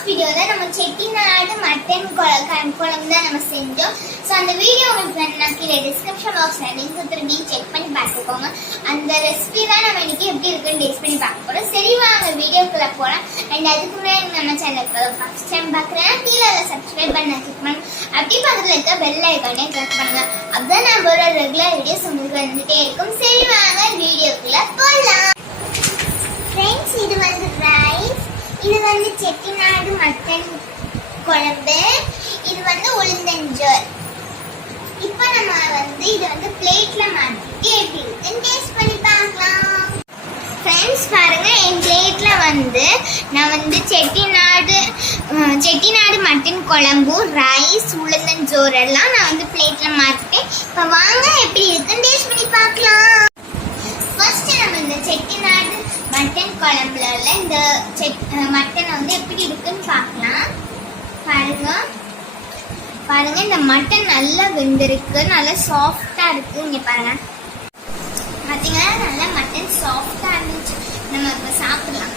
Last வீடியோல நம்ம Chettinad mutton குழம்பு தான் நம்ம செஞ்சோம். ஸோ அந்த வீடியோ உங்களுக்கு நான் கீழே டிஸ்கிரிப்ஷன் பாக்ஸ்ல லிங்க் கொடுத்துருங்க, செக் பண்ணி பார்த்துக்கோங்க. அந்த ரெசிபி தான் நம்ம இன்னைக்கு எப்படி இருக்குன்னு டேஸ்ட் பண்ணி பார்க்க போறோம். சரி வாங்க வீடியோக்குள்ள போலாம். அண்ட் அதுக்கு முன்னாடி நம்ம சேனலுக்கு ஃபர்ஸ்ட் டைம் பார்க்குறேன், கீழே அதை சப்ஸ்கிரைப் பண்ண கிளிக் பண்ணி அப்படி பக்கத்தில் இருக்க பெல் ஐக்கானே கிளிக் பண்ணுங்க. அப்பதான் நான் ஒரு ரெகுலர் வீடியோஸ் உங்களுக்கு வந்துட்டே இருக்கும். சரி வாங்க வீடியோக்குள்ள போலாம். ஃப்ரெண்ட்ஸ், இது வந்து ரைஸ், இது வந்து செட்டிநாடு மட்டன் குழம்பு, இது வந்து உளுந்தஞ்சோறு. இப்போ நம்ம வந்து இதை வந்து பிளேட்ல மாற்றிட்டு எப்படி இருக்குன்னு டேஸ்ட் பண்ணி பார்க்கலாம். ஃப்ரெண்ட்ஸ் பாருங்க, என் பிளேட்ல வந்து நான் வந்து செட்டிநாடு மட்டன் குழம்பு, ரைஸ், உளுந்தஞ்சோறு எல்லாம் நான் வந்து பிளேட்ல மாற்றிட்டேன். இப்போ வாங்க எப்படி இருக்குன்னு டேஸ்ட் பண்ணி பார்க்கலாம். ஃபர்ஸ்ட் நம்ம இந்த செட்டிநாடு மட்டன் குழம்புல இந்த மட்டன் வந்து எப்படி இருக்குன்னு பார்க்கலாம். பாருங்க இந்த மட்டன் நல்லா வெந்திருக்கு, நல்லா சாஃப்டா இருக்கு. இங்க பாருங்க, பாத்தீங்கன்னா நல்லா மட்டன் சாஃப்டா இருந்துச்சு. நம்ம இப்ப சாப்பிடலாம்.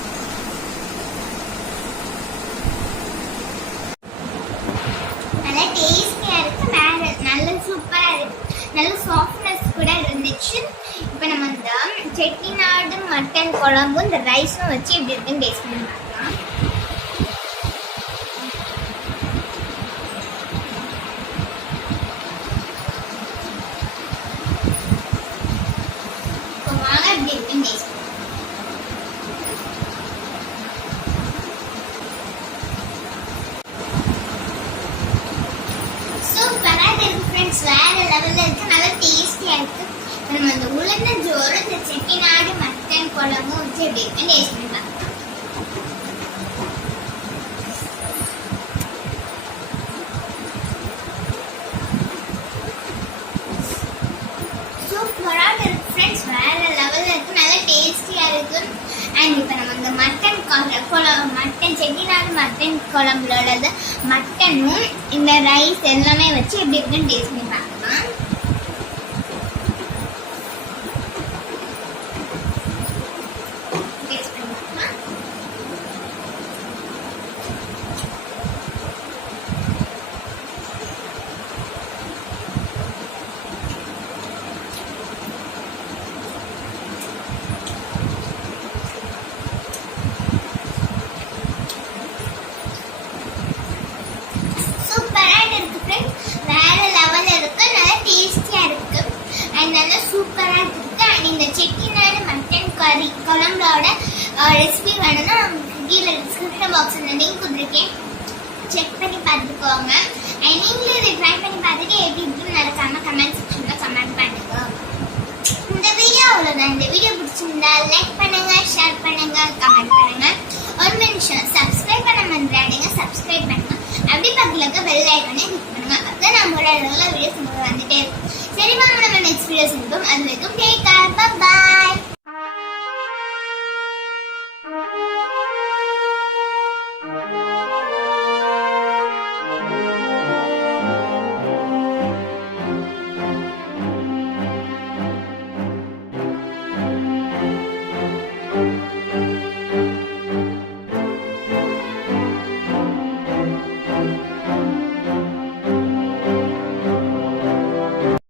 நல்லா டேஸ்டியா இருக்கு, நல்ல சூப்பரா இருக்கு, நல்ல சாஃப்ட்னஸ் கூட இருந்துச்சு. இப்போ நம்ம இந்த செட்டிநாடு மட்டன் குழம்பு இந்த ரைஸும் வச்சு எப்படி இருக்குன்னு டேஸ்ட் பண்ணி பார்க்கலாம். இப்போ வாங்க எப்படி இருக்குன்னு டேஸ்ட் பண்ணலாம். சூப்பரா இருக்கு ஃப்ரெண்ட்ஸ், வேற லெவல்ல இருக்கு, நல்லா டேஸ்டியா இருக்கு. நம்ம இந்த உளுந்தஞ்சோறு இந்த செட்டிநாடு மட்டன் குழம்பு வச்சு எப்படி இருக்குன்னு டேஸ்ட் பண்ணி பார்க்கலாம். சூப்பரா இருக்கு ஃப்ரெண்ட்ஸ், வேற லெவல்ல இருக்கு, நல்லா டேஸ்டியா இருக்கு. அண்ட் இப்போ நம்ம இந்த மட்டன் செட்டிநாடு மட்டன் குழம்புல மட்டனும் இந்த ரைஸ் எல்லாமே வச்சு எப்படி இருக்குன்னு டேஸ்ட் பண்ணி பார்க்கலாம். வேற லெவல்ல இருக்கு, நல்லா டேஸ்டியா இருக்கு அண்ட் நல்லா சூப்பரா இருக்கு. அண்ட் இந்த செட்டிநாடு மட்டன் குழம்போட ரெசிபி வேணும்னா கீழே டிஸ்கிரிப்ஷன் பாக்ஸ்ல லிங்க் கொடுத்துருக்கேன், செக் பண்ணி பார்த்துக்கோங்க. அண்ட் நீங்களும் இதை ட்ரை பண்ணி பார்த்துட்டு எப்படி இருக்குன்னு நடக்காம கமெண்ட் செக்ஷன்ல கமெண்ட் பண்ணுங்க. இந்த வீடியோ அவ்வளோதான். இந்த வீடியோ பிடிச்சிருந்தா லைக் பண்ணுங்க, ஷேர் பண்ணுங்க, கமெண்ட் பண்ணுங்க. ஒரு நிமிஷம் சப்ஸ்கிரைப் பண்ண மறந்துடாதீங்க, சப்ஸ்கிரைப் பண்ணுங்க. அப்படி பக்கத்துல இருக்க பெல் ஐகானை கிளிக் பண்ணுங்க. அப்பதான் நம்மளோட ரெகுலர் வீடியோஸ் உங்களுக்கு வந்துட்டே இருக்கும். சரி வாங்க நம்ம நெக்ஸ்ட் வீடியோஸ் இருக்கும். அது வரைக்கும் டேக்